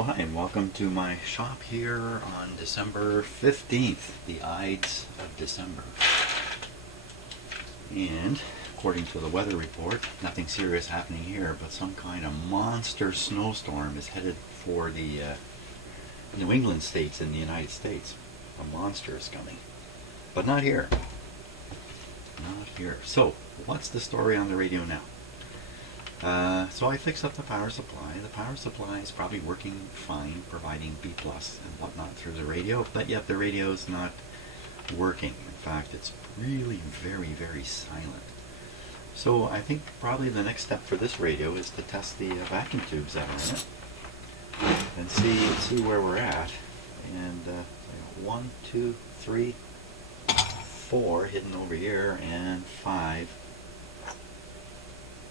Well, hi, and welcome to my shop here on December 15th, the Ides of December. And according to the weather report, nothing serious happening here, but some kind of monster snowstorm is headed for the New England states in the United States. A monster is coming, but not here. Not here. So, what's the story on the radio now? So I fixed up the power supply. The power supply is probably working fine, providing B plus and whatnot through the radio, but yet the radio is not working. In fact, it's really very silent. So I think probably the next step for this radio is to test the vacuum tubes that are in it and see where we're at. And 1, 2, 3, 4 hidden over here, and 5.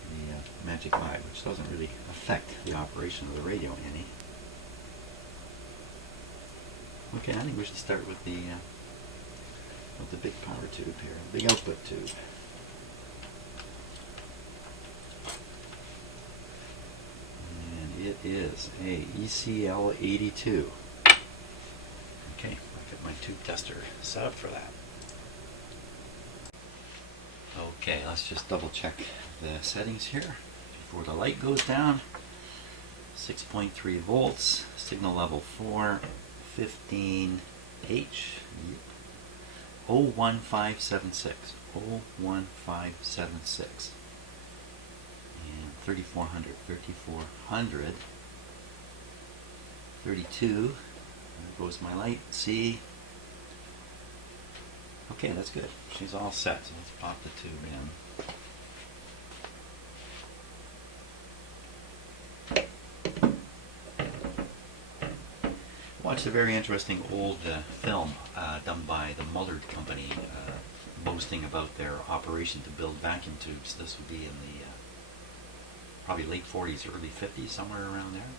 The magic 5, which doesn't really affect the operation of the radio any. Okay, I think we should start with the big power tube here, the big output tube. And it is a ECL 82. Okay, I'll get my tube tester set up for that. Okay, let's just double check the settings here before the light goes down. 6.3 volts, signal level 4, 15H, 01576, 01576, and 3400, 32, there goes my light, C. Okay, that's good. She's all set, so let's pop the tube in. Watched a very interesting old film done by the Mullard Company, boasting about their operation to build vacuum tubes. This would be in the probably late 40s, early 50s, somewhere around there.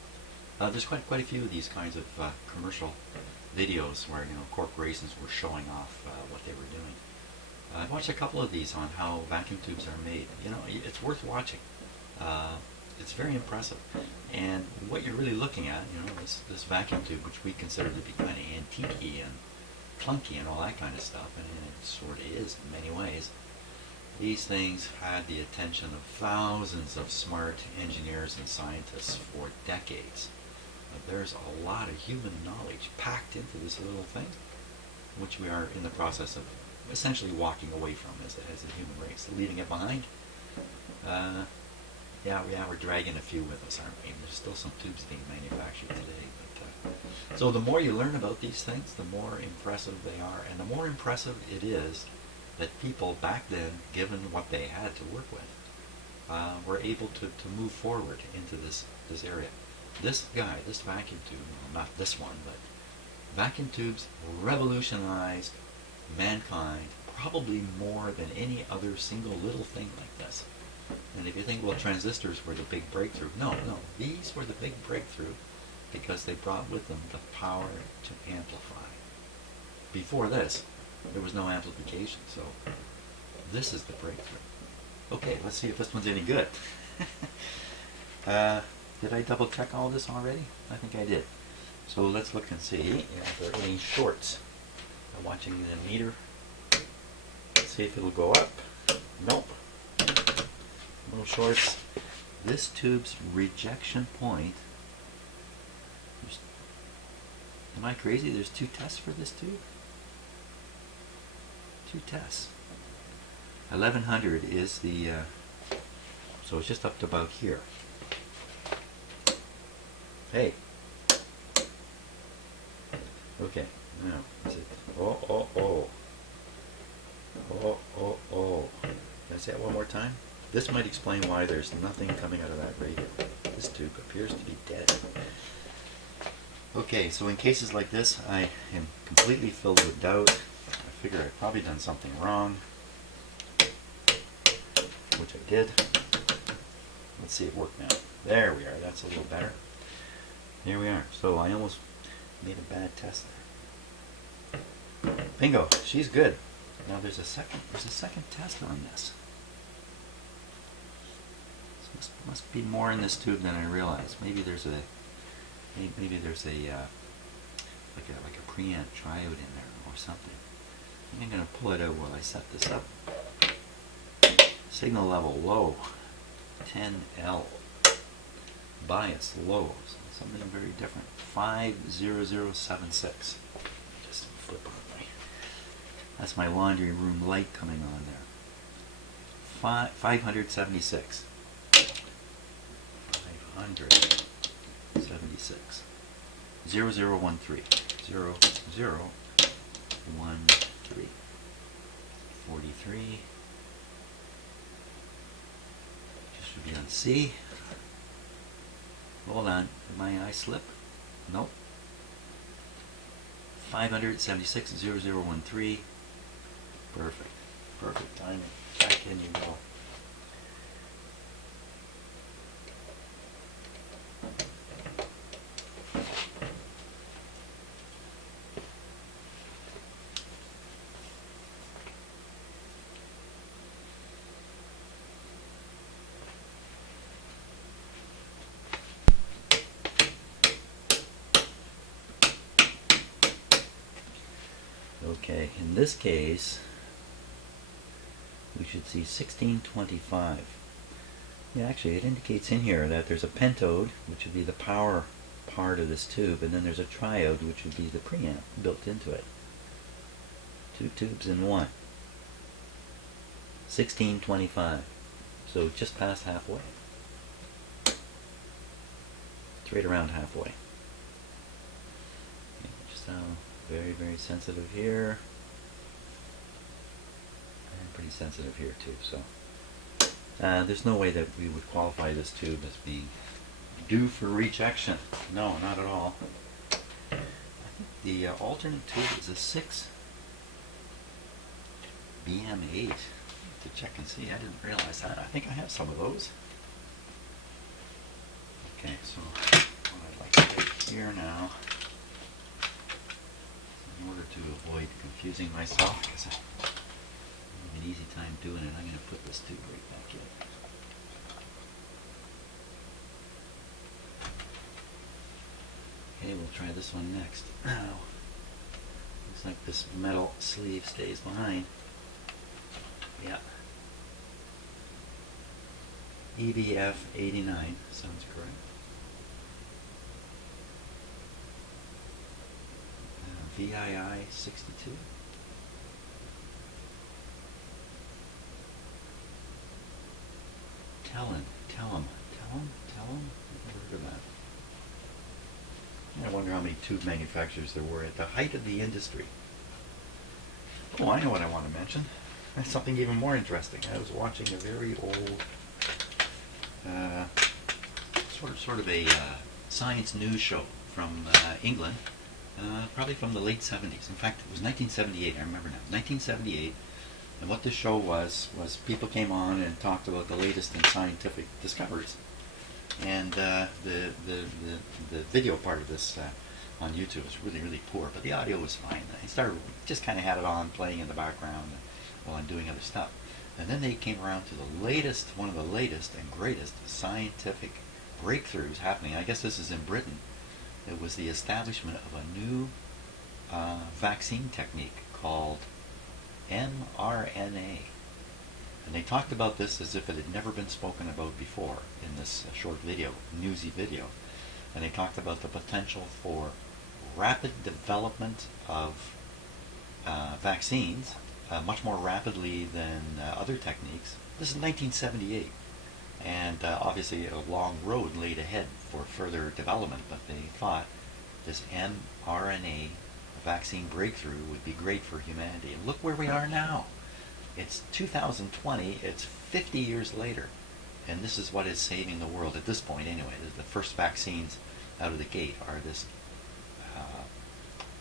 There's quite a few of these kinds of commercial videos where corporations were showing off what they were doing. I watched a couple of these on how vacuum tubes are made. It's worth watching. It's very impressive, and what you're really looking at, this vacuum tube, which we consider to be kind of antique and clunky and all that kind of stuff, and it sort of is in many ways. These things had the attention of thousands of smart engineers and scientists for decades. There's a lot of human knowledge packed into this little thing, which we are in the process of essentially walking away from as a human race, leaving it behind. Yeah, we're dragging a few with us, aren't we? There's still some tubes being manufactured today. But so the more you learn about these things, the more impressive they are, and the more impressive it is that people back then, given what they had to work with, were able to move forward into this area. This guy, this vacuum tube, well, not this one, but vacuum tubes revolutionized mankind probably more than any other single little thing like this. And if you think, well, transistors were the big breakthrough, no, these were the big breakthrough because they brought with them the power to amplify. Before this, there was no amplification, so this is the breakthrough. Okay, let's see if this one's any good. Did I double check all this already? I think I did. So let's look and see if there are any shorts. I'm watching the meter. Let's see if it'll go up. Nope. No shorts. This tube's rejection point. Am I crazy? There's 2 tests for this tube? 2 tests. 1100 is the, so it's just up to about here. Hey. Okay, now, is it, oh. Can I say it one more time? This might explain why there's nothing coming out of that radio. This tube appears to be dead. Okay, so in cases like this, I am completely filled with doubt. I figure I've probably done something wrong, which I did. Let's see it work now. There we are, that's a little better. Here we are. So I almost made a bad test there. Bingo, she's good. Now there's a second test on this. Must be more in this tube than I realized. Maybe there's a Maybe there's a like a preamp triode in there or something. I'm going to pull it out while I set this up. Signal level low, 10L. Bias low, something very different. 50076. Just flip on my. That's my laundry room light coming on there. 576. 576. 0013. 0013. 43. Just should be on C. Hold on, did my eye slip? Nope. 576 0013. Perfect. Perfect timing. Back in you go. Okay, in this case, we should see 1625. Yeah, actually, it indicates in here that there's a pentode, which would be the power part of this tube, and then there's a triode, which would be the preamp built into it. Two tubes in one. 1625. So just past halfway. It's right around halfway. Just very, very sensitive here. And pretty sensitive here too. So there's no way that we would qualify this tube as being due for rejection. No, not at all. I think the alternate tube is a 6 BM8. To check and see, I didn't realize that. I think I have some of those. Okay, so what I'd like to do here now, in order to avoid confusing myself, because I have an easy time doing it, I'm going to put this tube right back in. Okay, we'll try this one next. Now, looks like this metal sleeve stays behind. Yeah. EVF 89 sounds correct. VII 62. Tell him. Never heard of that. I wonder how many tube manufacturers there were at the height of the industry. Oh, I know what I want to mention. That's something even more interesting. I was watching a very old, sort of a science news show from England, probably from the late 70s. In fact, it was 1978. I remember now, 1978. And what this show was people came on and talked about the latest in scientific discoveries. And the video part of this on YouTube was really, really poor, but the audio was fine. I just kind of had it on playing in the background while I'm doing other stuff. And then they came around to one of the latest and greatest scientific breakthroughs happening. I guess this is in Britain. It was the establishment of a new vaccine technique called mRNA. And they talked about this as if it had never been spoken about before in this short video, newsy video. And they talked about the potential for rapid development of vaccines, much more rapidly than other techniques. This is 1978, and obviously a long road laid ahead for further development, but they thought this mRNA vaccine breakthrough would be great for humanity. And look where we are now. It's 2020, it's 50 years later, and this is what is saving the world at this point anyway. The first vaccines out of the gate are this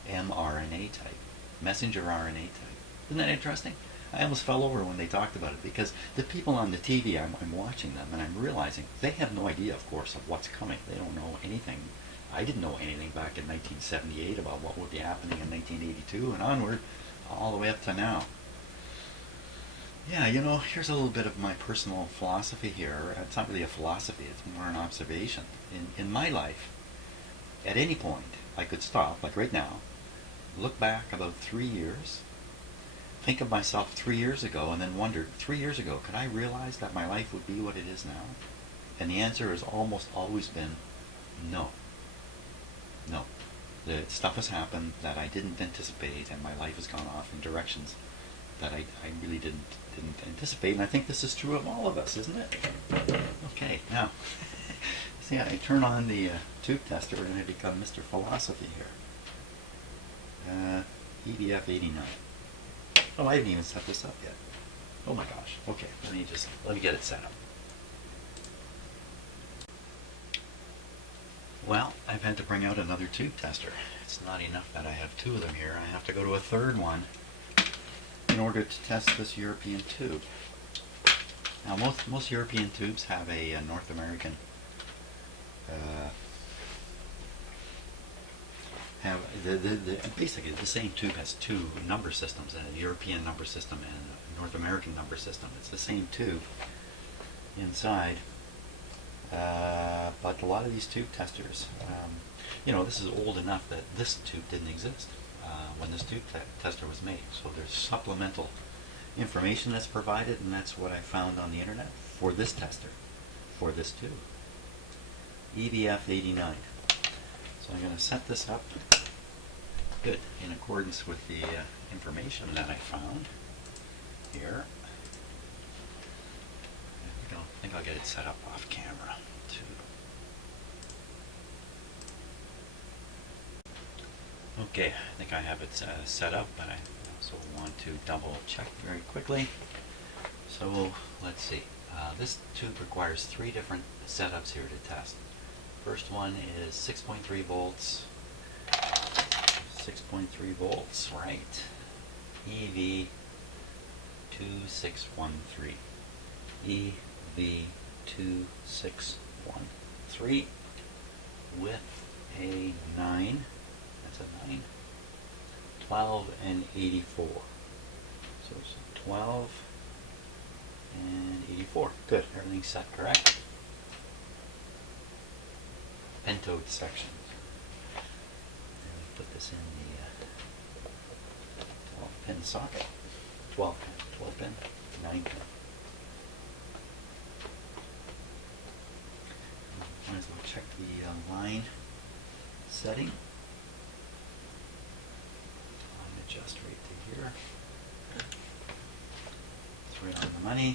mRNA type, messenger RNA type. Isn't that interesting? I almost fell over when they talked about it, because the people on the TV, I'm watching them, and I'm realizing they have no idea, of course, of what's coming. They don't know anything. I didn't know anything back in 1978 about what would be happening in 1982 and onward, all the way up to now. Yeah, here's a little bit of my personal philosophy here. It's not really a philosophy, it's more an observation. In my life, at any point, I could stop, like right now, look back about 3 years, think of myself 3 years ago, and then wonder, 3 years ago, could I realize that my life would be what it is now? And the answer has almost always been no. No. The stuff has happened that I didn't anticipate, and my life has gone off in directions that I really didn't anticipate. And I think this is true of all of us, isn't it? Okay, now, see, I turn on the tube tester and I become Mr. Philosophy here. EDF 89. Oh, I haven't even set this up yet. Oh my gosh. Okay, let me get it set up. Well, I've had to bring out another tube tester. It's not enough that I have two of them here. I have to go to a third one in order to test this European tube. Now, most European tubes have a North American basically the same tube has two number systems, a European number system and a North American number system. It's the same tube inside. But a lot of these tube testers, this is old enough that this tube didn't exist when this tube tester was made. So there's supplemental information that's provided, and that's what I found on the internet for this tester, for this tube. EDF 89. So I'm going to set this up good in accordance with the information that I found here. I think I'll get it set up off camera too. Okay, I think I have it set up, but I also want to double check very quickly. So let's see. This tube requires 3 different setups here to test. First one is 6.3 volts. 6.3 volts, right? EV 2613. EV2613 with a 9, that's a 9, 12 and 84. So it's 12 and 84. Good, everything's set correct. Pentode section. Put this in the 12 pin socket. 12 pin, 9 pin. Might as well check the line setting. Line adjust right to here. It's right on the money.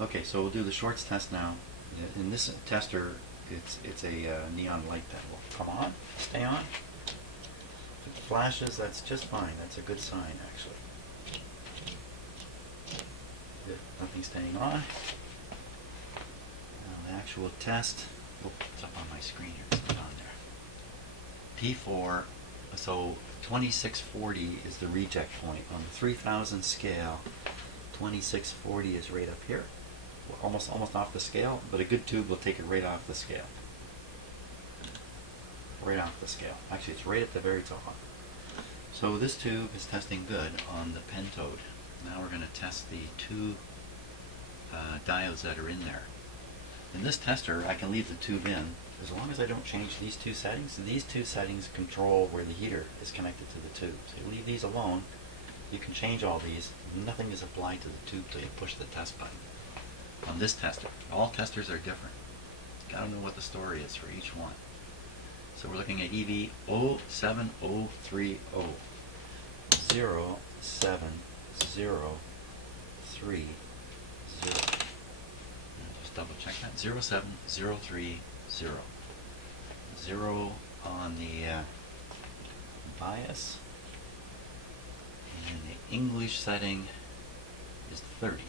Okay, so we'll do the shorts test now. In this tester, it's a neon light that will come on, stay on. If it flashes, that's just fine. That's a good sign, actually. Good. Nothing staying on. Now the actual test. Oh, it's up on my screen here. It's not on there. P4. So 2640 is the reject point on the 3000 scale. 2640 is right up here. Almost off the scale, but a good tube will take it right off the scale. Right off the scale. Actually, it's right at the very top. So this tube is testing good on the pentode. Now we're going to test the 2 diodes that are in there. In this tester, I can leave the tube in as long as I don't change these 2 settings. These 2 settings control where the heater is connected to the tube. So you leave these alone. You can change all these. Nothing is applied to the tube till you push the test button. On this tester, all testers are different. Got to know what the story is for each one. So we're looking at EV 07030. 07030. Just double check that. 07030. 0 on the bias. And the English setting is 30.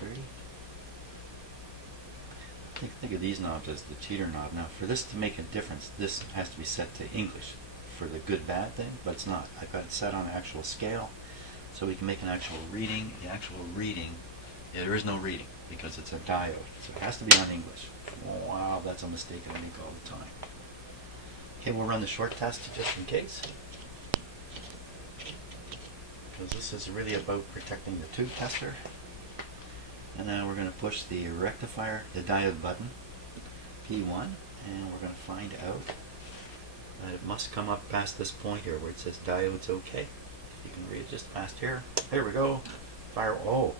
30. Think of these knobs as the cheater knob. Now, for this to make a difference, this has to be set to English for the good-bad thing, but it's not. I've got it set on an actual scale, so we can make an actual reading. The actual reading, there is no reading because it's a diode, so it has to be on English. Wow, that's a mistake I make all the time. Okay, we'll run the short test just in case, because this is really about protecting the tube tester. And now we're going to push the rectifier, the diode button, P1, and we're going to find out that it must come up past this point here where it says diodes OK. You can read it just past here. Here we go. Fire. Oh.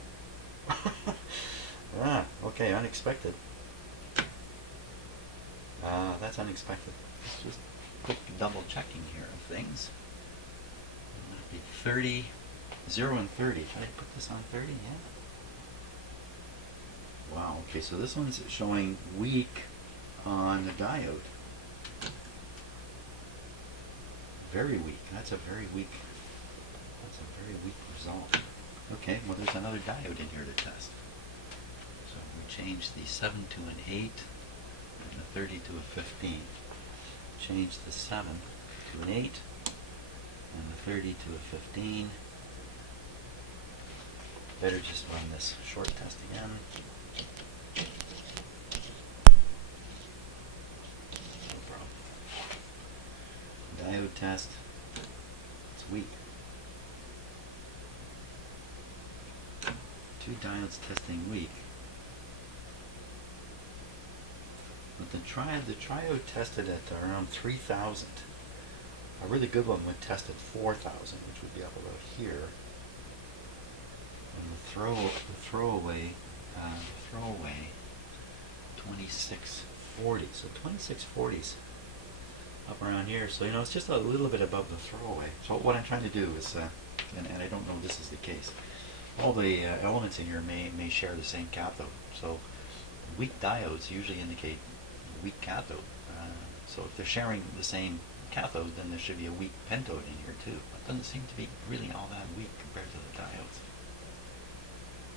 Ah, okay, unexpected. That's unexpected. Let's just quick double checking here of things. That'd be 30, 0 and 30. Should I put this on 30? Yeah. Wow, okay, so this one's showing weak on the diode. Very weak. That's a very weak result. Okay, well there's another diode in here to test. So we change the 7 to an 8 and the 30 to a 15. Change the 7 to an 8 and the 30 to a 15. Better just run this short test again. No problem. Diode test. It's weak. Two diodes testing weak. But the triode tested at around 3,000. A really good one would test at 4,000, which would be up about here. And the throwaway 2640. So 2640's up around here. So it's just a little bit above the throwaway. So what I'm trying to do is, and I don't know if this is the case, all the elements in here may share the same cathode. So weak diodes usually indicate weak cathode. So if they're sharing the same cathode, then there should be a weak pentode in here too. It doesn't seem to be really all that weak compared to the diodes.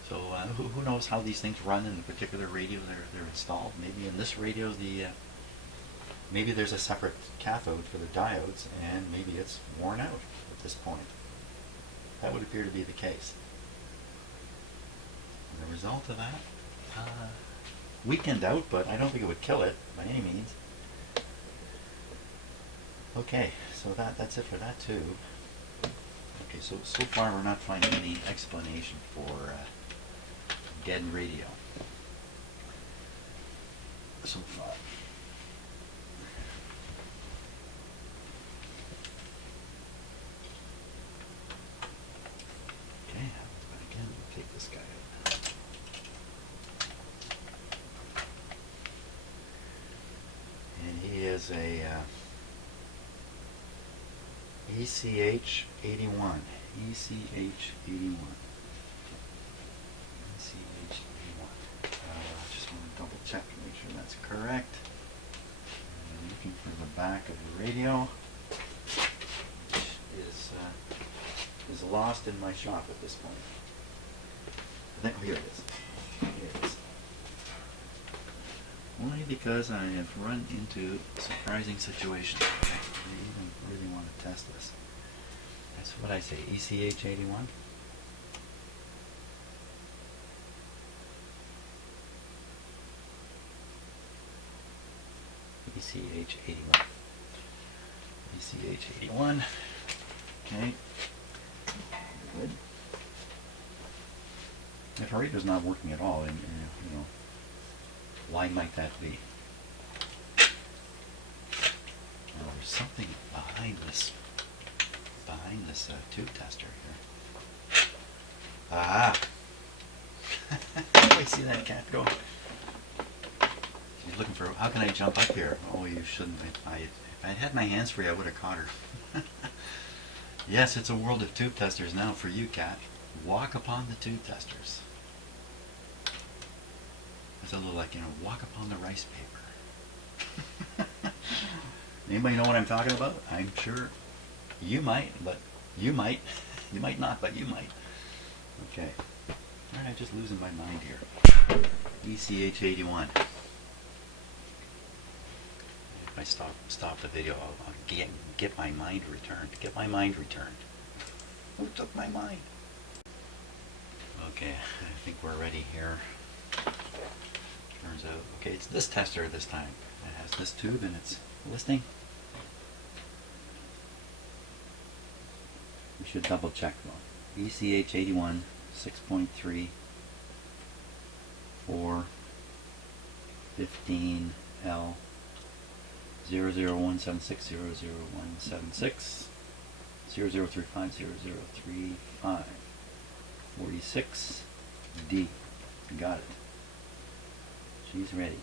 So who knows how these things run in the particular radio they're installed? Maybe in this radio maybe there's a separate cathode for the diodes, and maybe it's worn out at this point. That would appear to be the case. And the result of that, weakened out, but I don't think it would kill it by any means. Okay, so that's it for that too. Okay, so far we're not finding any explanation for dead radio. So far. Okay, but again, we'll take this guy out. And he is a ECH 81. ECH 81. ECH 81. Just want to double check to make sure that's correct. I'm looking for the back of the radio, which is lost in my shop at this point. I think, oh, here it is. Here it is. Only because I have run into surprising situations. I even really want to test this. That's what I say, ECH 81. ECH 81. ECH 81. Okay. Good. If our radio's not working at all, and why might that be? Now there's something behind this tube tester here. Ah! I see that cat go. She's looking for, how can I jump up here? Oh, you shouldn't. If I had my hands free, I would have caught her. Yes, it's a world of tube testers now for you, cat. Walk upon the tube testers. It's a little like, walk upon the rice paper. Anybody know what I'm talking about? I'm sure you might, but you might. You might not, but you might. Okay. Alright, I'm just losing my mind here. ECH 81. If I stop the video, I'll get my mind returned. Get my mind returned. Who took my mind? Okay, I think we're ready here. Turns out, okay, it's this tester this time. It has this tube and it's listening. We should double check though. ECH 81, 6.3, 4, 15, L 00176 00176 0035 0035 46 D. Got it. She's ready.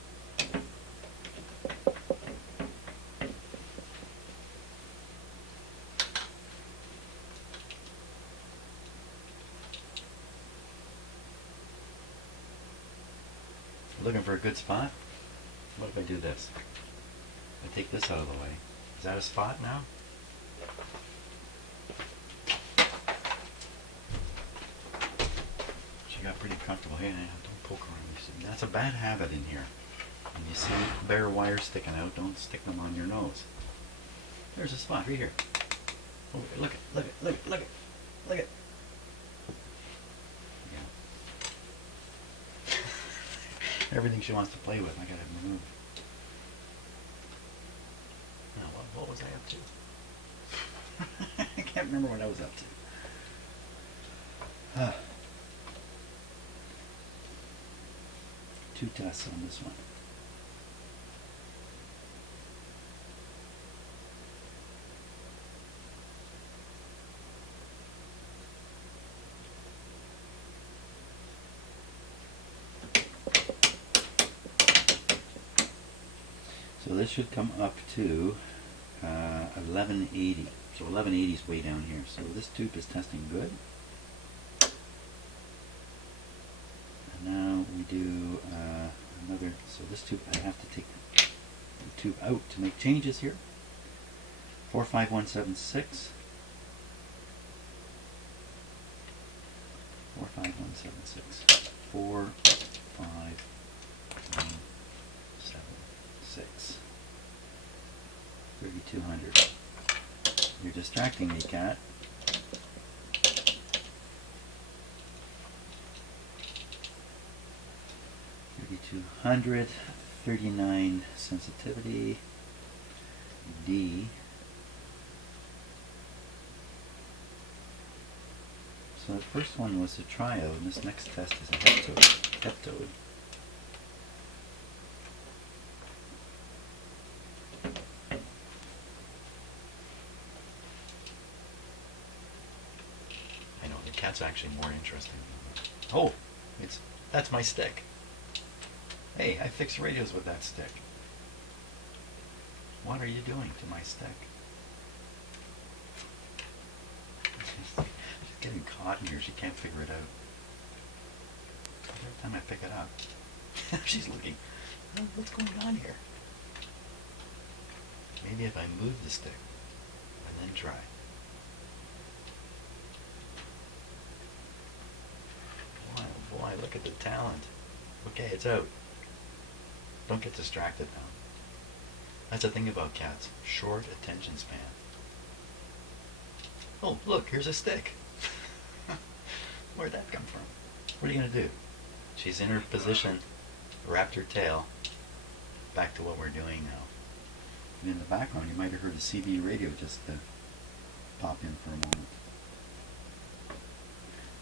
Looking for a good spot? What if I do this? I take this out of the way. Is that a spot now? She got pretty comfortable here. Don't poke around. That's a bad habit in here. When you see bare wires sticking out, don't stick them on your nose. There's a spot right here. Oh, look it, look it, look it, look it, look it. Everything she wants to play with, I gotta move. Now, what was I up to? I can't remember what I was up to. Two tests on this one. So this should come up to 1180. So 1180 is way down here. So this tube is testing good. And now we do another. So this tube, I have to take the tube out to make changes here. 45176. 45176. 45176. 3200. You're distracting me, cat. $3,200, 39 sensitivity, D. So the first one was a triode, and this next test is a heptode. I know, the cat's actually more interesting. Oh, that's my stick. Hey, I fix radios with that stick. What are you doing to my stick? She's getting caught in here. She can't figure it out. Every time I pick it up, she's looking. Oh, what's going on here? Maybe if I move the stick and then try. Boy, oh boy, look at the talent. Okay, it's out. Don't get distracted now. That's the thing about cats. Short attention span. Oh, look, here's a stick. Where'd that come from? What are you going to do? She's in her position, wrapped her tail. Back to what we're doing now. And in the background, you might have heard a CB radio just pop in for a moment.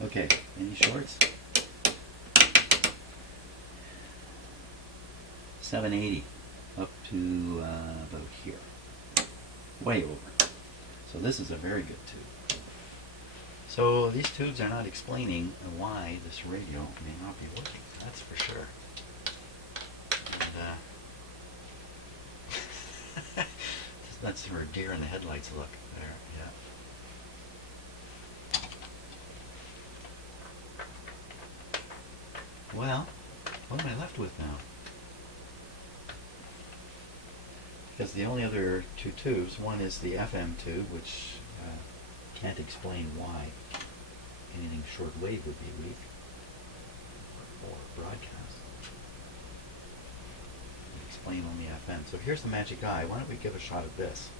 Okay, any shorts? 780 up to about here. Way over. So this is a very good tube. So these tubes are not explaining why this radio may not be working. That's for sure. And that's her deer in the headlights look there. Yeah. Well, what am I left with now? Because the only other two tubes, one is the FM tube, which can't explain why anything shortwave would be weak, or broadcast. Explain only FM. So here's the magic eye. Why don't we give a shot of this?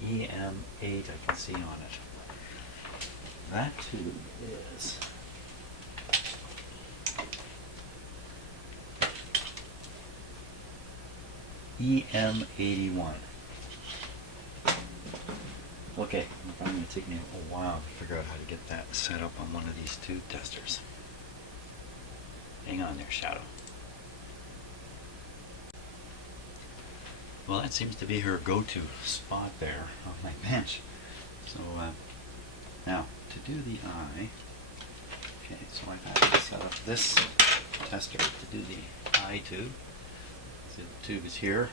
An EM8 I can see on it. That tube is EM81. Okay, it's probably going to take me a while to figure out how to get that set up on one of these tube testers. Hang on there, Shadow. Well, that seems to be her go-to spot there on my bench. So now to do the eye, okay, so I've had to set up this tester to do the eye tube. So the tube is here,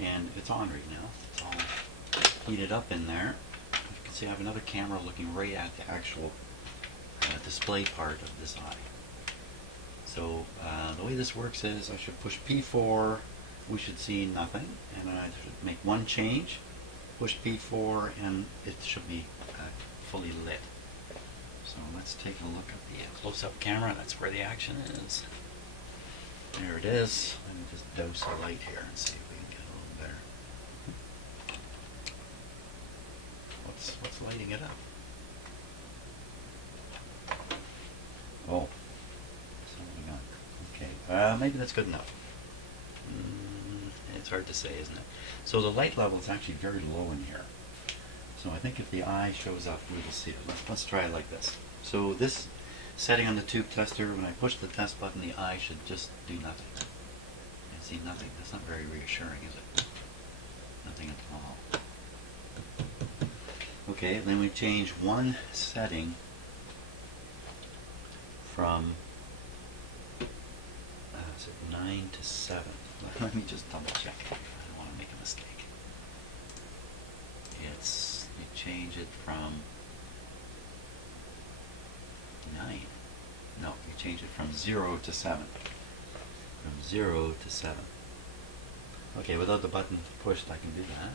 and it's on right now. It's all heated up in there. You can see I have another camera looking right at the actual display part of this eye. So the way this works is I should push P4, we should see nothing, and I should make one change, push P4, and it should be fully lit. So let's take a look at the close-up camera. That's where the action is. There it is. Let me just dose a light here and see if we can get a little better. What's lighting it up? Oh, something on. Okay, maybe that's good enough. It's hard to say, isn't it? So the light level is actually very low in here. So I think if the eye shows up, we will see it. Let's try it like this. So this setting on the tube tester, when I push the test button, the eye should just do nothing. And see nothing. That's not very reassuring, is it? Nothing at all. Okay, then we change one setting from 9 to 7. Let me just double check. I don't want to make a mistake. It's, you change it from 9. No, you change it from 0 to 7. From 0 to 7. Okay, without the button pushed, I can do that.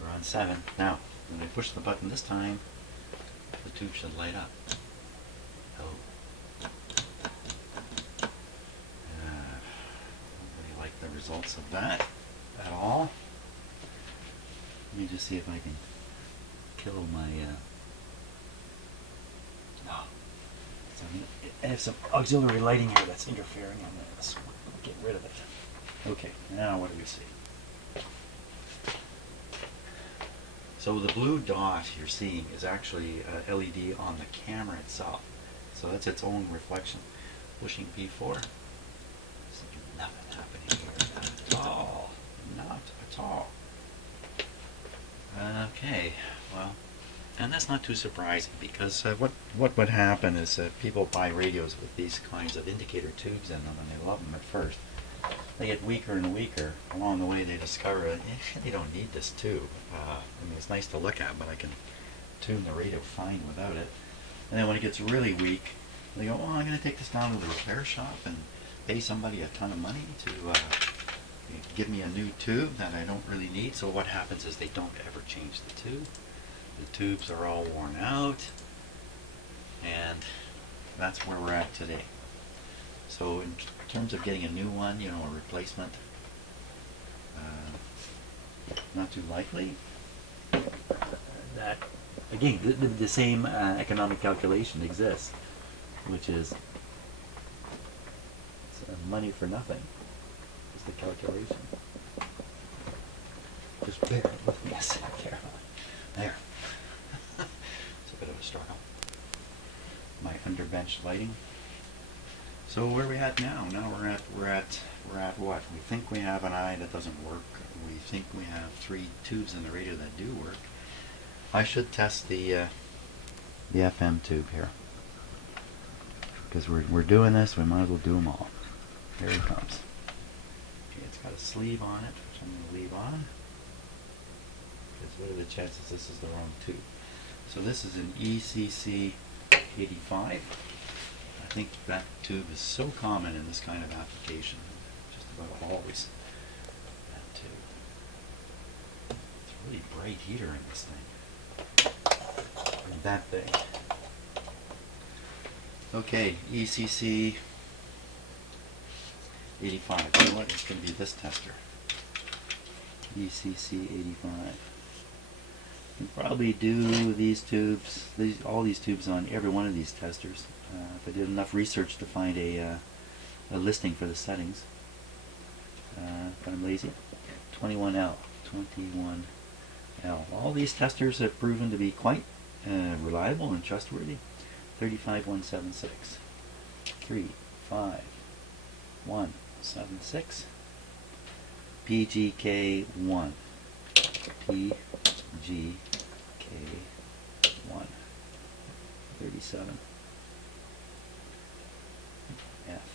We're on 7. Now, when I push the button this time, the tube should light up. Oh. Don't really like the results of that at all. Let me just see if I can kill my so I have some auxiliary lighting here that's interfering. I'm going to get rid of it. Okay, now what do we see? So the blue dot you're seeing is actually a LED on the camera itself. So that's its own reflection. Pushing P4. There's nothing happening here at all. Not at all. Okay, well, and that's not too surprising, because what would happen is people buy radios with these kinds of indicator tubes in them, and they love them at first. They get weaker and weaker. Along the way they discover they don't need this tube. I mean, it's nice to look at, but I can tune the radio fine without it. And then when it gets really weak, they go, well, I'm going to take this down to the repair shop and pay somebody a ton of money to give me a new tube that I don't really need. So what happens is they don't ever change the tube. The tubes are all worn out, and that's where we're at today. So in terms of getting a new one, you know, a replacement, not too likely. That, again, the same economic calculation exists, which is money for nothing is the calculation. Just bear with me a sec here. There. It's a bit of a struggle. My underbench lighting. So where are we at now? Now we're at what? We think we have an eye that doesn't work. We think we have 3 tubes in the radio that do work. I should test the FM tube here, because we're doing this. We might as well do them all. Here it comes. Okay, it's got a sleeve on it, which I'm going to leave on, because what are the chances this is the wrong tube? So this is an ECC 85. I think that tube is so common in this kind of application, just about always. That tube. It's a really bright heater in this thing. And that big. Okay, ECC 85. You know what? It's going to be this tester. ECC 85. You probably do these tubes, all these tubes on every one of these testers. If I did enough research to find a listing for the settings, but I'm lazy. 21L, 21L. All these testers have proven to be quite reliable and trustworthy. 35176, 351 176. PGK1. PGK1. 37. F.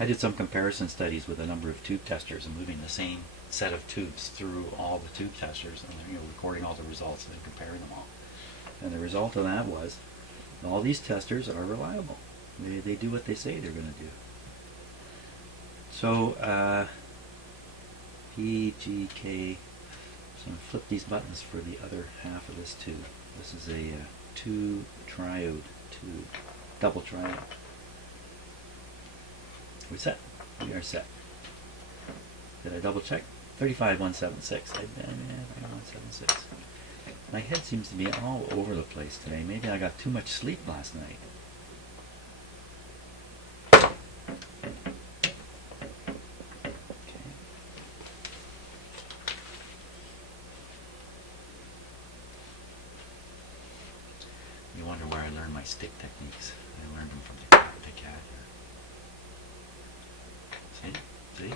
I did some comparison studies with a number of tube testers and moving the same set of tubes through all the tube testers and recording all the results and then comparing them all. And the result of that was all these testers are reliable. They do what they say they're going to do. So PGK, so I'm going to flip these buttons for the other half of this tube. This is a two-triode tube, double triode. We're set. We are set. Did I double check? 35176. I 176. My head seems to be all over the place today. Maybe I got too much sleep last night. Okay. You wonder where I learned my stick techniques. I learned them from the cat. See?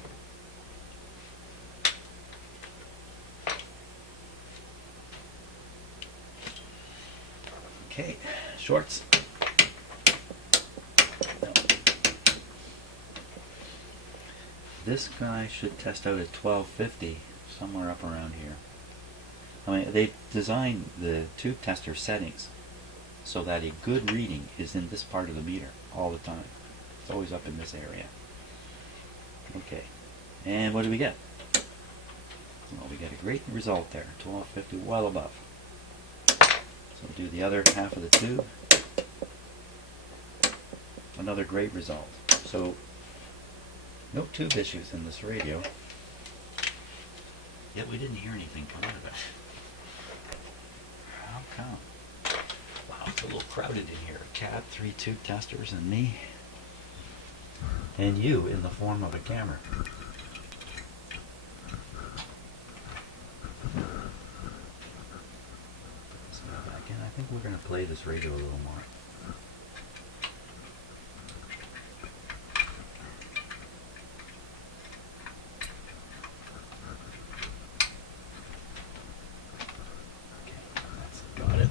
Okay, shorts. No. This guy should test out at 1250, somewhere up around here. I mean, they designed the tube tester settings so that a good reading is in this part of the meter all the time. It's always up in this area. Okay, and what do we get? Well, we get a great result there, 1250, well above. So we'll do the other half of the tube. Another great result. So, no tube issues in this radio. Yet we didn't hear anything come out of it. How come? Wow, it's a little crowded in here. A cat, 3 tube testers, and me. And you in the form of a camera. Let's go back in. I think we're going to play this radio a little more. Okay, that's got it.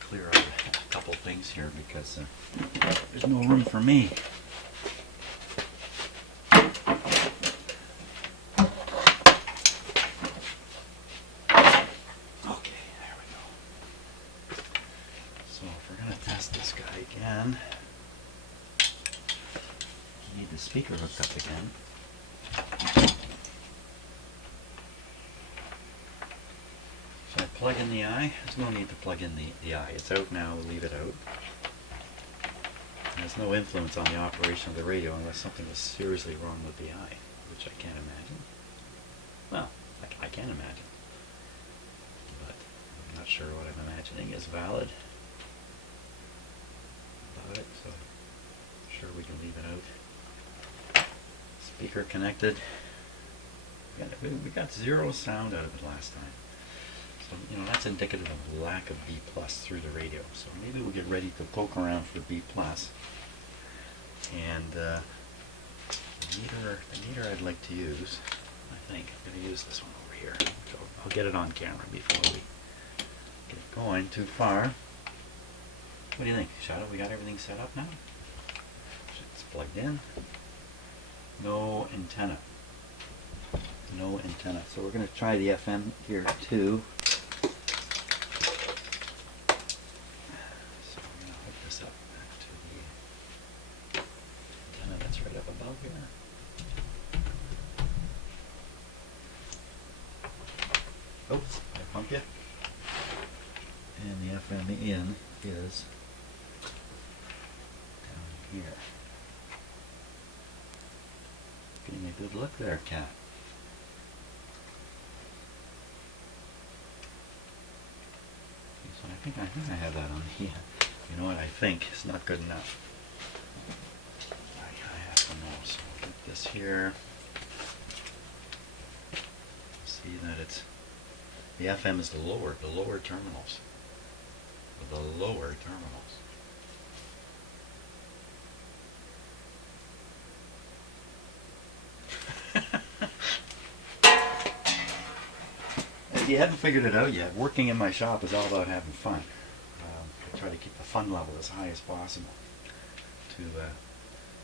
Clear out a couple things here because there's no room for me. Okay, there we go. So if we're going to test this guy again, you need the speaker hooked up again. So I plug in the eye. There's no need to plug in the eye. It's out now. We'll leave it out. There's no influence on the operation of the radio unless something is seriously wrong with the eye, which I can't imagine. Well, I can imagine. But I'm not sure what I'm imagining is valid about it, so I'm sure we can leave it out. Speaker connected. We got 0 sound out of it last time. So, that's indicative of lack of B+ through the radio. So maybe we'll get ready to poke around for B+. And the meter I'd like to use, I think I'm going to use this one over here. So I'll get it on camera before we get going too far. What do you think, Shadow? We got everything set up now? It's plugged in. No antenna. No antenna. So we're going to try the FM here too. So we're going to hook this up back to the antenna that's right up above here. Oh, I pump you. And the FM in is down here. Getting a good look there, cat. So I think I have that on here. You know what? I think it's not good enough. I have to know. So I'll get this here. See that it's the FM is the lower terminals. the lower terminals. If you haven't figured it out yet, working in my shop is all about having fun. I try to keep the fun level as high as possible to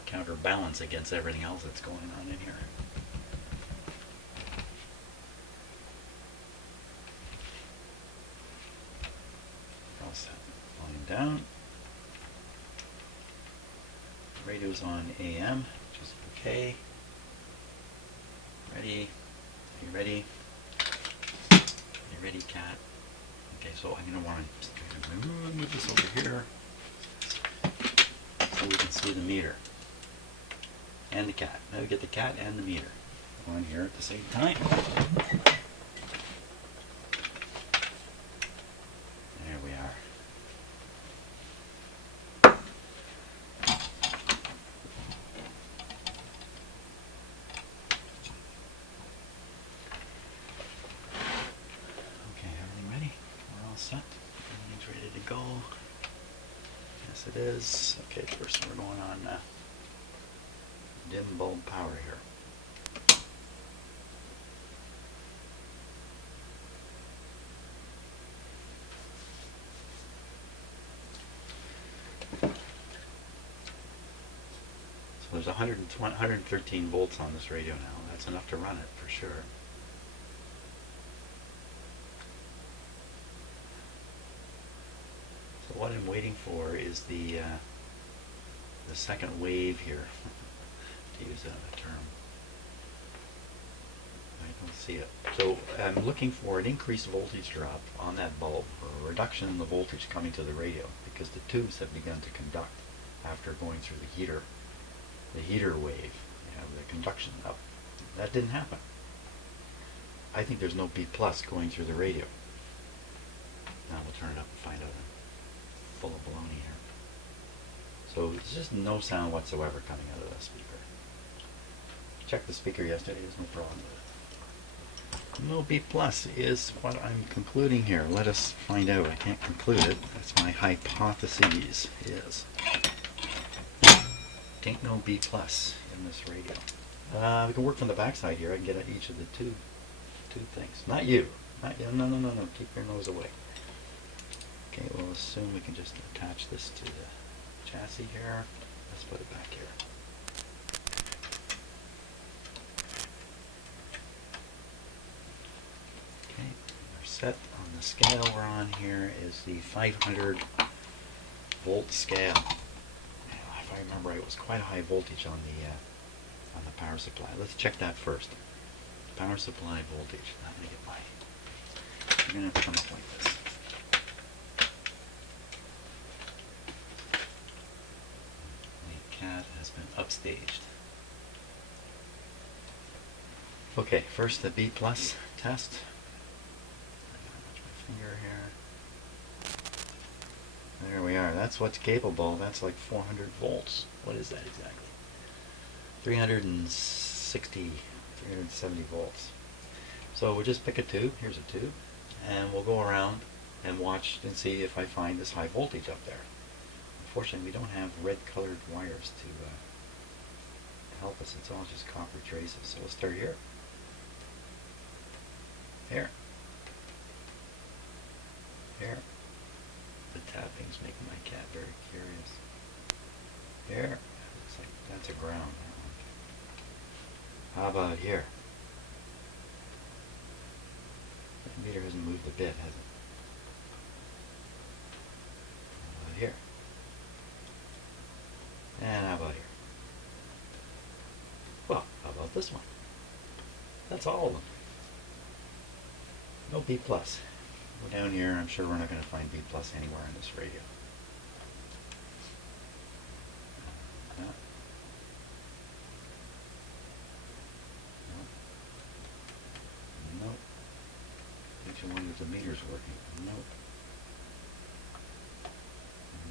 counterbalance against everything else that's going on in here. All set. Volume down. Radio's on AM, which is okay. Ready? Are you ready? Are you ready, cat? Okay, so I'm going to want to move this over here so we can see the meter and the cat. Now we get the cat and the meter on here at the same time. There we are. Okay, everything ready? We're all set. Everything's ready to go. Yes, it is. Okay, first we're going on dim bulb power here. So there's 113 volts on this radio now. That's enough to run it for sure. So what I'm waiting for is the second wave here, to use a term. I don't see it. So I'm looking for an increased voltage drop on that bulb, or a reduction in the voltage coming to the radio, because the tubes have begun to conduct after going through the heater wave, the conduction up. That didn't happen. I think there's no B plus going through the radio. Now we'll turn it up and find out. I'm full of baloney here. So there's just no sound whatsoever coming out of that speaker. Checked the speaker yesterday, there's no problem with it. No B plus is what I'm concluding here. Let us find out. I can't conclude it. That's my hypothesis is. Ain't no B plus in this radio. We can work from the backside here. I can get at each of the two things. Not you. Not you. No. Keep your nose away. Okay, we'll assume we can just attach this to the chassis here. Let's put it back here. Okay, we're set on the scale we're on here is the 500 volt scale. If I remember right, it was quite a high voltage on the power supply. Let's check that first. Power supply voltage. Let me get my. I'm going to come up like this. The cat has been upstaged. Okay, first the B plus test. Watch my finger here. There we are. That's what's capable. That's like 400 volts. What is that exactly? 360, 370 volts. So we'll just pick a tube. Here's a tube. And we'll go around and watch and see if I find this high voltage up there. Unfortunately, we don't have red colored wires to help us. It's all just copper traces. So we'll start here. Here. Here. The tapping's making my cat very curious. Here. Looks like that's a ground. How about here? The meter hasn't moved a bit, has it? How about here? And how about here? Well, how about this one? That's all of them. No B plus. Go down here, I'm sure we're not going to find B plus anywhere in this radio. No. Nope. Makes you wonder if the meter's working. Nope.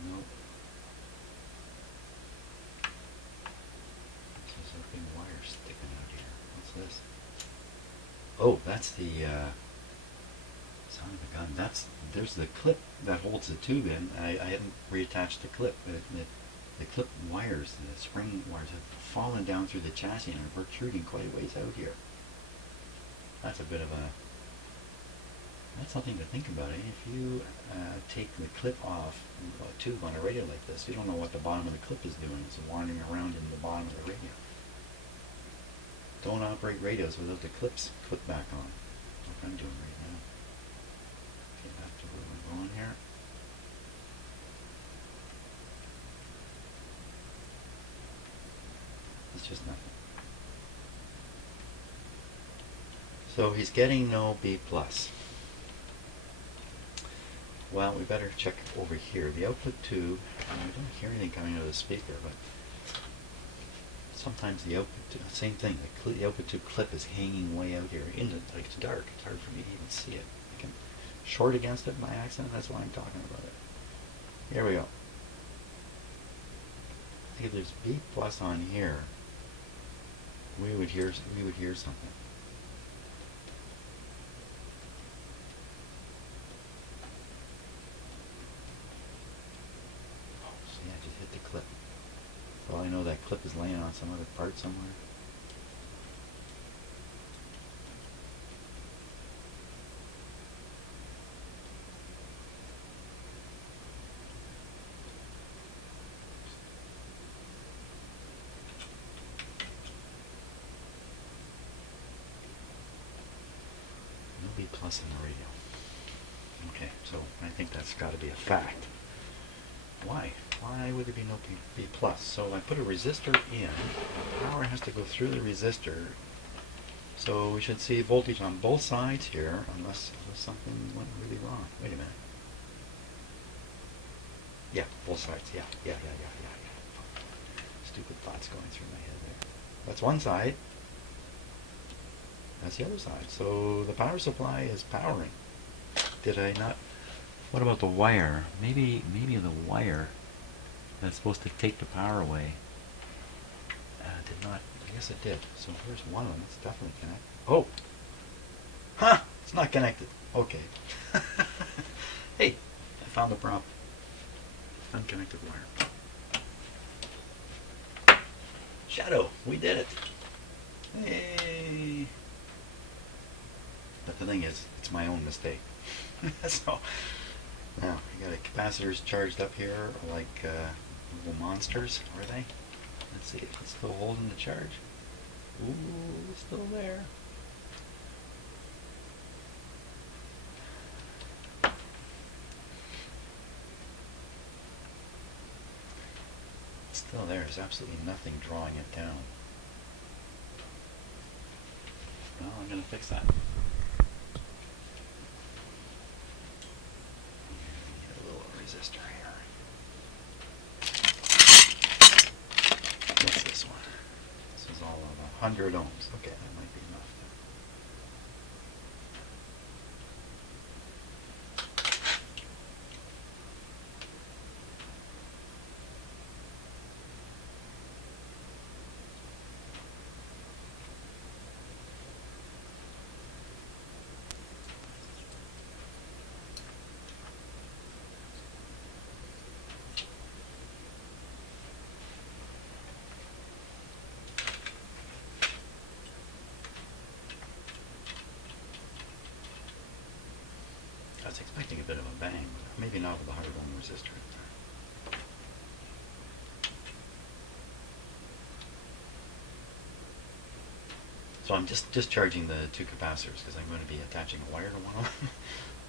Nope. There's a big wire sticking out here. What's this? Oh, that's the sound of the gun. there's the clip that holds the tube in. I hadn't reattached the clip. The clip wires, the spring wires, have fallen down through the chassis and are protruding quite a ways out here. That's a bit of a, that's something to think about. If you take the clip off a tube on a radio like this, you don't know what the bottom of the clip is doing. It's wandering around in the bottom of the radio. Don't operate radios without the clips put back on. That's what I'm doing right now. Okay, back to where we're going here. It's just nothing. So he's getting no B+. Well, we better check over here. The output tube, I don't hear anything coming out of the speaker, but sometimes the output tube, same thing, the output tube clip is hanging way out here. Like it's dark, it's hard for me to even see it. I can short against it by accident, that's why I'm talking about it. Here we go. I think if there's B+ on here, we would hear something. See, I just hit the clip. For all I know, that clip is laying on some other part somewhere. No B+ in the radio. Okay, so I think that's got to be a fact. Why? Why would there be no B+? So I put a resistor in. Power has to go through the resistor. So we should see voltage on both sides here, unless something went really wrong. Wait a minute. Yeah, both sides. Yeah. Stupid thoughts going through my head there. That's one side. That's the other side. So the power supply is powering. Did I not? What about the wire? Maybe the wire that's supposed to take the power away did not. I guess it did. So here's one of them. It's definitely connected. Oh! Huh! It's not connected. Okay. Hey, I found the problem. Unconnected wire. Shadow! We did it! Hey! But the thing is, it's my own mistake. So, now, I got the capacitors charged up here like little monsters, are they? Let's see if it's still holding the charge. Ooh, it's still there. It's still there. There's absolutely nothing drawing it down. Well, I'm going to fix that. Resistor here. What's this one? This is all of 100 ohms. Okay, that might be enough. I was expecting a bit of a bang, maybe not with the 100 ohm resistor. So I'm just discharging the two capacitors because I'm going to be attaching a wire to one of them.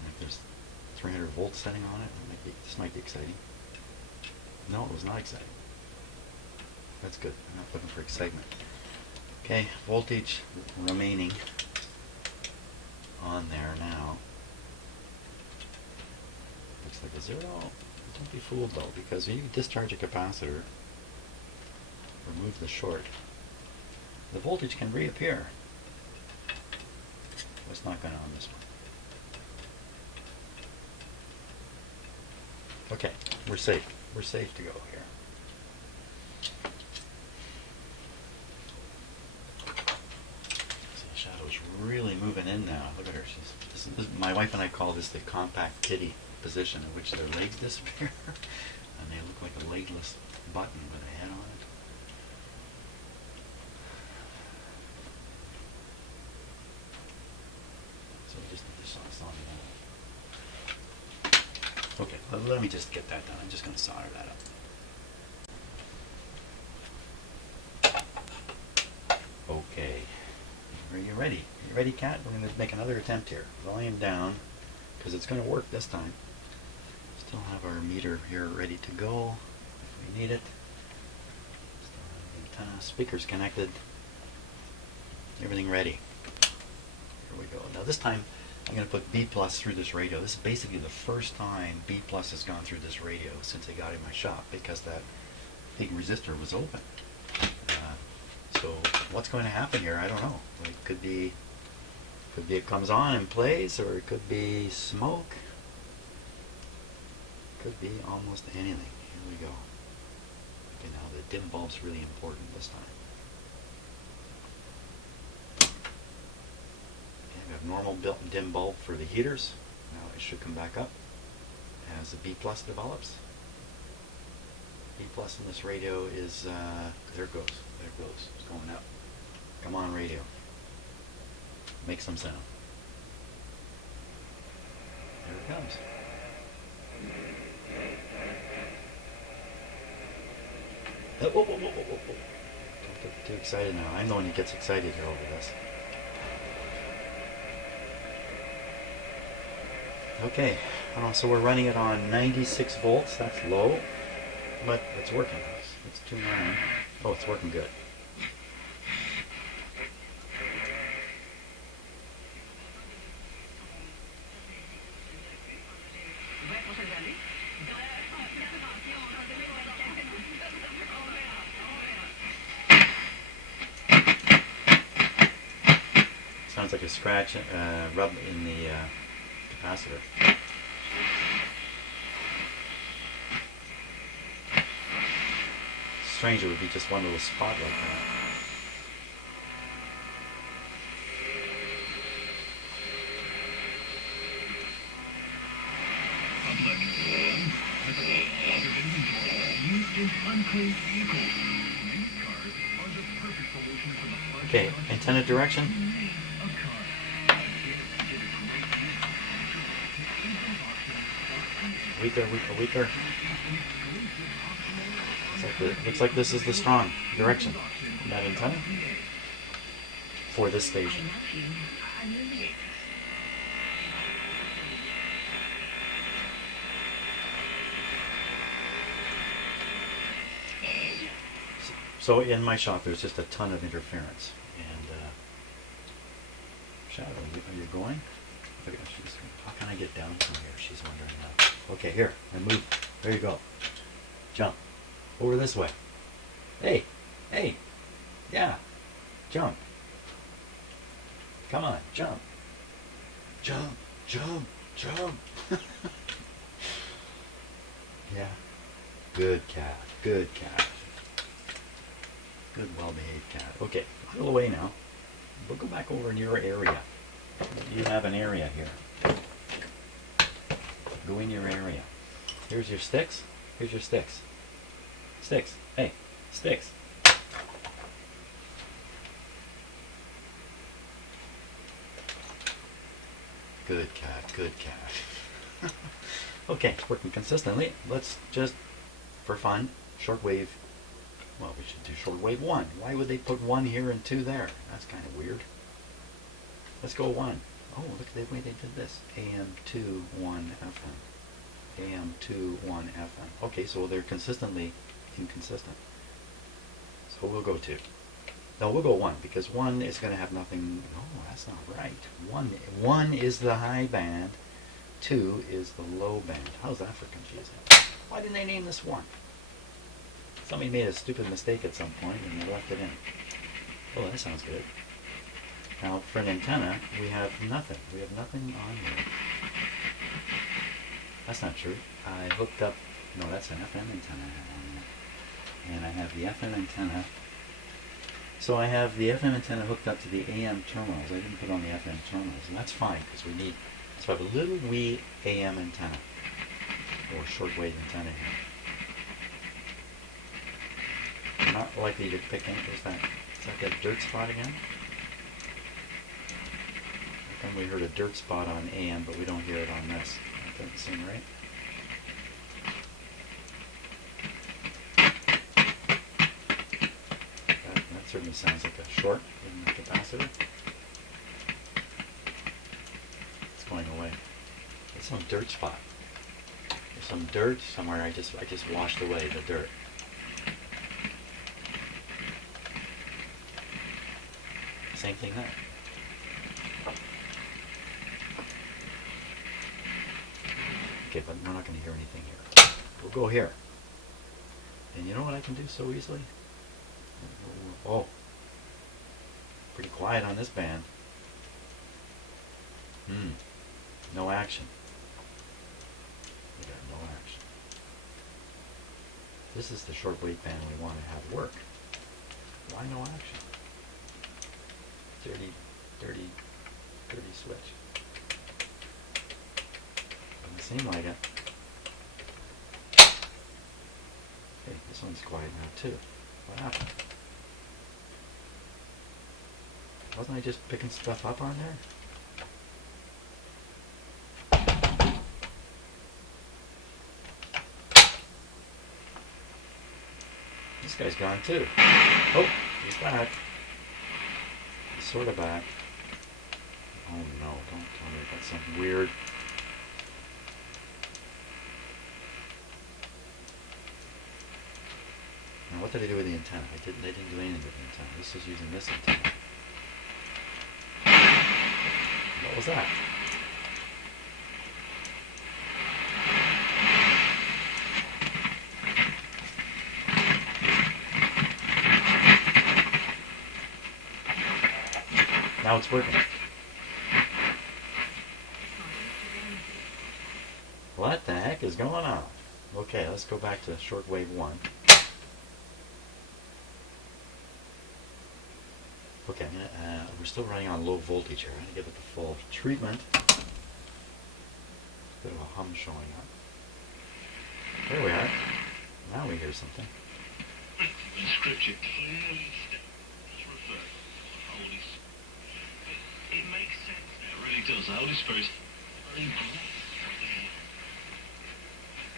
And if there's 300 volts setting on it, this might be exciting. No, it was not exciting. That's good. I'm not looking for excitement. Okay, voltage remaining on there now. Looks like a 0. Don't be fooled though, because when you discharge a capacitor, remove the short, the voltage can reappear. What's not going on this one? Okay, we're safe. We're safe to go here. So the shadow's really moving in now. Look at her. This My wife and I call this the compact kitty position, in which their legs disappear, and they look like a legless button with a head on it. So we just need to solder that up. Okay, let me just get that done. I'm just going to solder that up. Okay. Are you ready? You ready, Kat? We're going to make another attempt here. Volume down, because it's going to work this time. Still have our meter here ready to go if we need it. Still have the antenna, speakers connected. Everything ready. Here we go. Now this time I'm going to put B plus through this radio. This is basically the first time B plus has gone through this radio since I got it in my shop, because that big resistor was open. So what's going to happen here, I don't know. It could be it comes on and plays, or it could be smoke. Could be almost anything. Here we go. Okay, now the dim bulb's really important this time. Okay, we have normal built-in dim bulb for the heaters. Now it should come back up as the B plus develops. B plus in this radio is, there it goes. There it goes. It's going up. Come on, radio. Make some sound. There it comes. Whoa, whoa, whoa, whoa, whoa, whoa. Don't get too excited now. I'm the one who gets excited here over this. Okay, so we're running it on 96 volts. That's low, but it's working. Let's tune around. Oh, it's working good. Sounds like a scratch, rub in the capacitor. Strange, it would be just one little spot like that. Okay, antenna direction. Weaker. Looks like this is the strong direction. That antenna for this station. So in my shop, there's just a ton of interference. And Shadow, are you going? How can I get down from here? She's wondering now. Okay, here, I move. There you go. Jump. Over this way. Hey, yeah, jump. Come on, jump. Jump. Yeah. Good cat. Good, well-behaved cat. Okay, pull away now. We'll go back over in your area. You have an area here. Go in your area. Here's your sticks. Sticks. Hey, sticks. Good cat. Okay, it's working consistently. Let's just, for fun, shortwave. Well, we should do shortwave 1. Why would they put 1 here and 2 there? That's kind of weird. Let's go 1. Oh, look at the way they did this. AM 2, 1, FM. AM 2, 1, FM. Okay, so they're consistently inconsistent. So we'll go 2. No, we'll go 1, because 1 is going to have nothing. No, that's not right. 1 is the high band. 2 is the low band. How's that for confusing? Why didn't they name this 1? Somebody made a stupid mistake at some point and they left it in. Oh, that sounds good. Now, for an antenna, we have nothing. We have nothing on here. That's not true. I hooked up, no, that's an FM antenna. And I have the FM antenna. So I have the FM antenna hooked up to the AM terminals. I didn't put on the FM terminals, and that's fine because we need So I have a little wee AM antenna, or shortwave antenna here. I'm not likely to pick any. Is that that dirt spot again? How come we heard a dirt spot on AM, but we don't hear it on this? That doesn't seem right. That certainly sounds like a short in the capacitor. It's going away. It's some dirt spot. There's some dirt somewhere. I just washed away the dirt. Same thing there. Okay, but we're not going to hear anything here. We'll go here. And you know what I can do so easily? Oh, pretty quiet on this band. No action. We got no action. This is the shortwave band we want to have work. Why no action? Dirty switch. Doesn't seem like it. Okay, this one's quiet now too. What happened? Wasn't I just picking stuff up on there? This guy's gone too. Oh, he's back. He's sort of back. Oh no, don't tell me about something weird. Now what did I do with the antenna? I didn't do anything with the antenna. This is using this antenna. What was that? Now it's working. What the heck is going on? Okay, let's go back to shortwave 1. Okay, we're still running on low voltage here. I'm going to give it the full treatment. Bit of a hum showing up. There we are. Now we hear something. The scripture clearly refers to the Holy Spirit. It makes sense. It really does. The Holy Spirit's very blessed.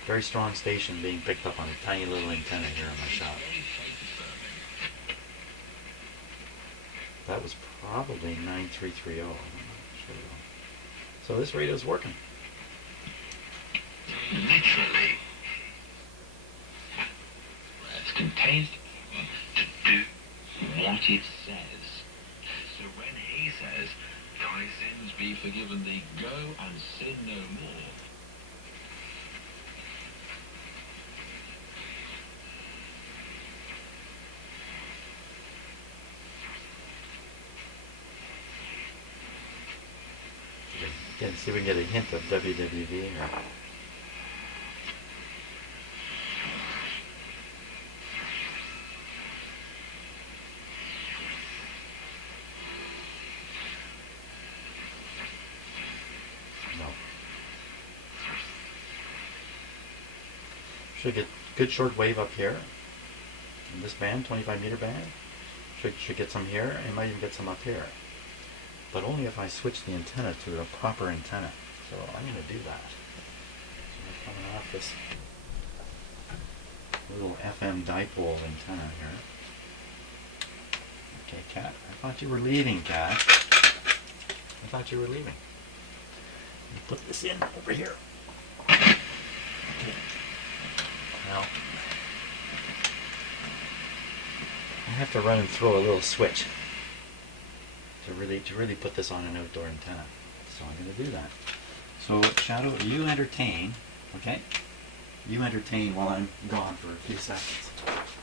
Very strong station being picked up on a tiny little antenna here in my shop. That was probably 9330. I'm not sure. So this radio's working. Literally. It contains to do what it says. So when he says, thy sins be forgiven thee, go and sin no more. Again, see if we can get a hint of WWV here. No. Should get good short wave up here in this band, 25 meter band. Should get some here, and might even get some up here. But only if I switch the antenna to a proper antenna. So I'm going to do that. So I'm coming off this little FM dipole antenna here. Okay, Cat. I thought you were leaving, Cat. I thought you were leaving. Let me put this in over here. Okay. Now, I have to run and throw a little switch to really put this on an outdoor antenna. So I'm going to do that. So Shadow, you entertain, okay? You entertain while I'm gone for a few seconds.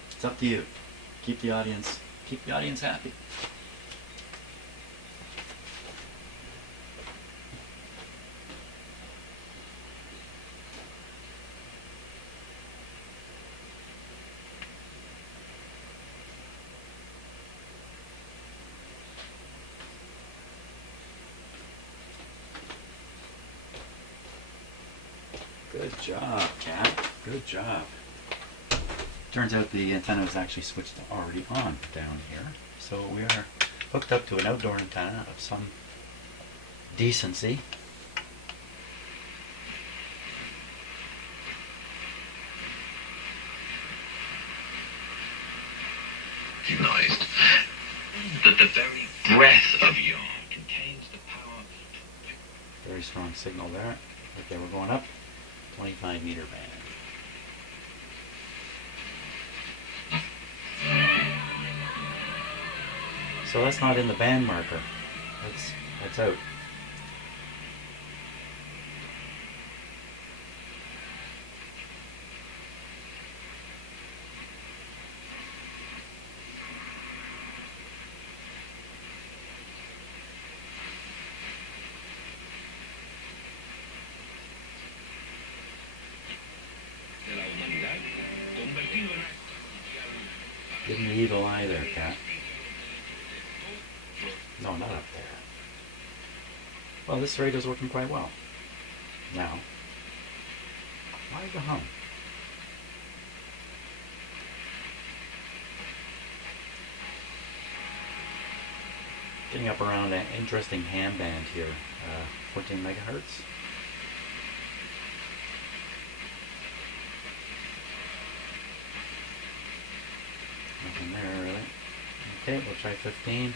It's up to you. Keep the audience happy. Good job, Cat. Good job. Turns out the antenna was actually switched already on down here. So we are hooked up to an outdoor antenna of some decency. Recognized that the very breath of yarn contains the power. Very strong signal there. Okay, we're going up. 25 meter band. So that's not in the band marker. That's out. Give me the evil eye there, Cat. No, not up there. Well, this radio's working quite well. Now, why the hum? Getting up around an interesting ham band here, 14 megahertz. Nothing there really. Okay, we'll try 15.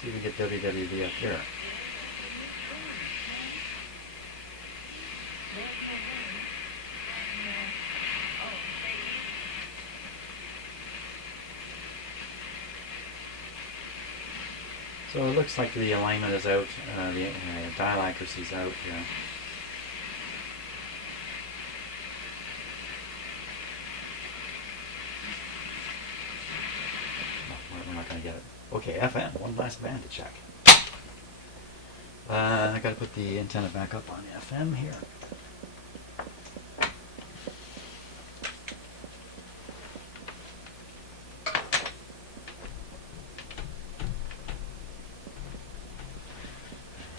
See if we get WWD up here. So it looks like the alignment is out, the dial accuracy is out here. We're not going to get it. Okay, FM, one last band to check. I got to put the antenna back up on FM here.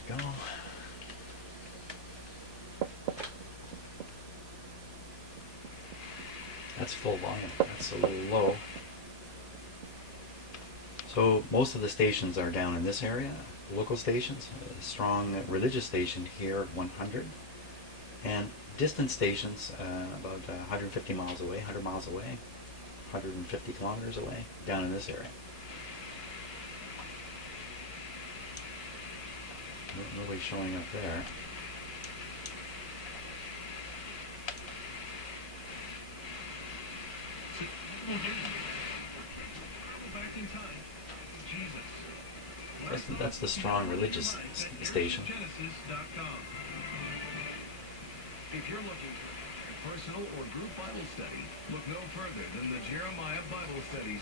There we go. That's full volume. That's a little low. So most of the stations are down in this area, local stations, a strong religious station here, 100, and distant stations about 150 miles away, 100 miles away, 150 kilometers away, down in this area. Nobody's showing up there. That's the strong religious station. If you're looking for a personal or group Bible study, look no further than the Jeremiah Bible Studies.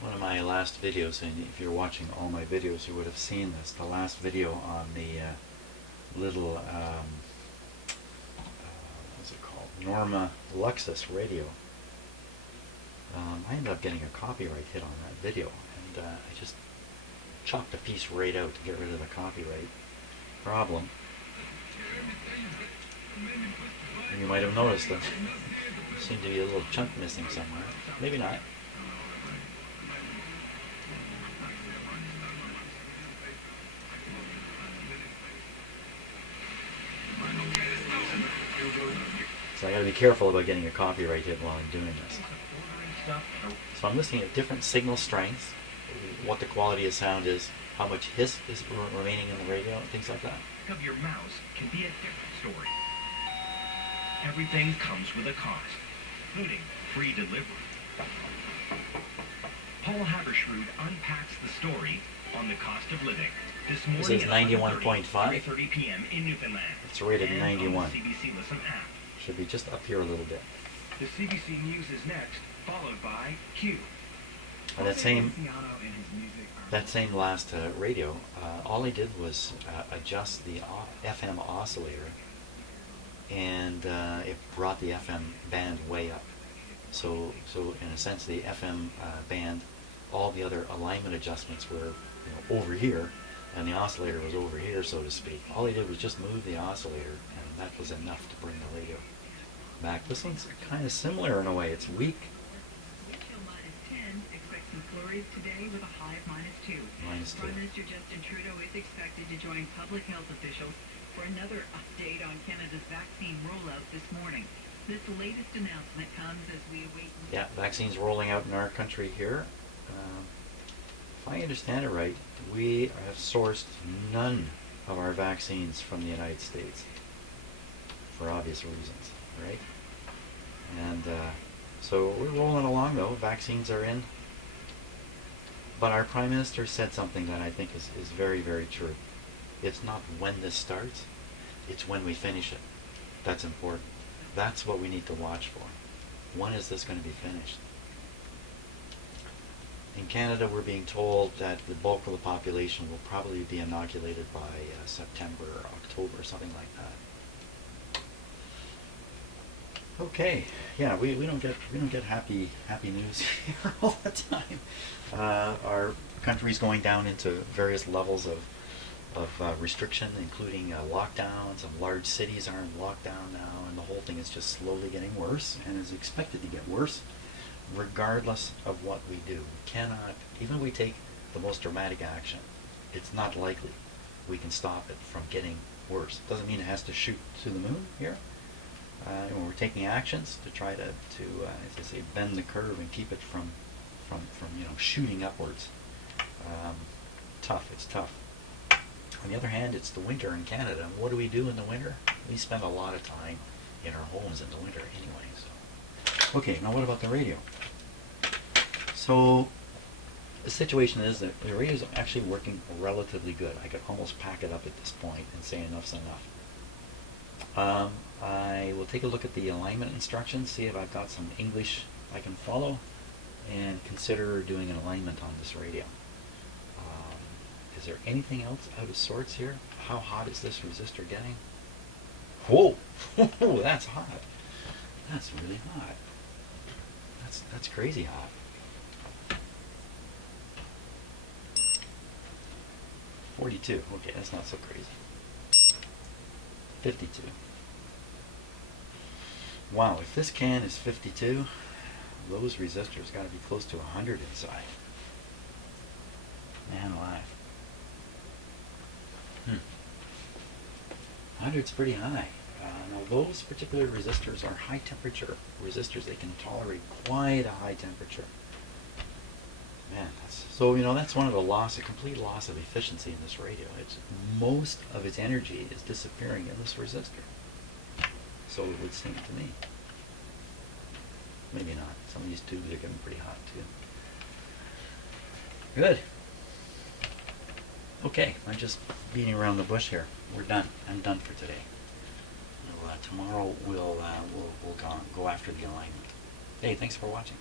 One of my last videos, and if you're watching all my videos you would have seen this, the last video on the little, what's it called, Norma Luxus radio. I ended up getting a copyright hit on that video, and I just chopped a piece right out to get rid of the copyright problem. And you might have noticed that there seemed to be a little chunk missing somewhere. Maybe not. So I gotta be careful about getting a copyright hit while I'm doing this. So I'm listening at different signal strengths, what the quality of sound is, how much hiss is remaining in the radio, and things like that. Of your mouse can be a different story. Everything comes with a cost, including free delivery. Paul Habershrud unpacks the story on the cost of living this morning. This is 91.5. 3:30 p.m. in Newfoundland. It's rated and 91. on the CBC Listen app. Should be just up here a little bit. The CBC News is next, followed by Q. That same last radio, all I did was adjust the FM oscillator, and it brought the FM band way up. So in a sense, the FM band, all the other alignment adjustments were over here, and the oscillator was over here, so to speak. All I did was just move the oscillator, and that was enough to bring the radio back. This one's kind of similar in a way. It's weak. Some flurries today with a high of -2. -2. Prime Minister Justin Trudeau is expected to join public health officials for another update on Canada's vaccine rollout this morning. This latest announcement comes as we await... Yeah, vaccines rolling out in our country here. If I understand it right, we have sourced none of our vaccines from the United States for obvious reasons, right? And so we're rolling along though. Vaccines are in. But our Prime Minister said something that I think is very, very true. It's not when this starts, it's when we finish it. That's important. That's what we need to watch for. When is this going to be finished? In Canada, we're being told that the bulk of the population will probably be inoculated by September or October, something like that. Okay, yeah, we don't get happy news here all the time. Our country's going down into various levels of restriction, including lockdowns, and large cities are in lockdown now, and the whole thing is just slowly getting worse, and is expected to get worse, regardless of what we do. We cannot, even if we take the most dramatic action, it's not likely we can stop it from getting worse. Doesn't mean it has to shoot to the moon here. We're taking actions to try to as I say, bend the curve and keep it from shooting upwards. Tough. It's tough. On the other hand, it's the winter in Canada. What do we do in the winter? We spend a lot of time in our homes in the winter anyway. So, okay, now what about the radio? So the situation is that the radio is actually working relatively good. I could almost pack it up at this point and say enough's enough. I will take a look at the alignment instructions, see if I've got some English I can follow, and consider doing an alignment on this radio. Is there anything else out of sorts here? How hot is this resistor getting? Whoa! That's hot. That's really hot. That's crazy hot. $42. Okay, that's not so crazy. 52. Wow, if this can is 52, those resistors got to be close to 100 inside. Man alive. 100's pretty high. Now those particular resistors are high temperature resistors. They can tolerate quite a high temperature. Man, that's one of the complete loss of efficiency in this radio. Most of its energy is disappearing in this resistor. So it would seem to me. Maybe not. Some of these tubes are getting pretty hot too. Good. Okay, I'm just beating around the bush here. We're done. I'm done for today. Tomorrow we'll go after the alignment. Hey, thanks for watching.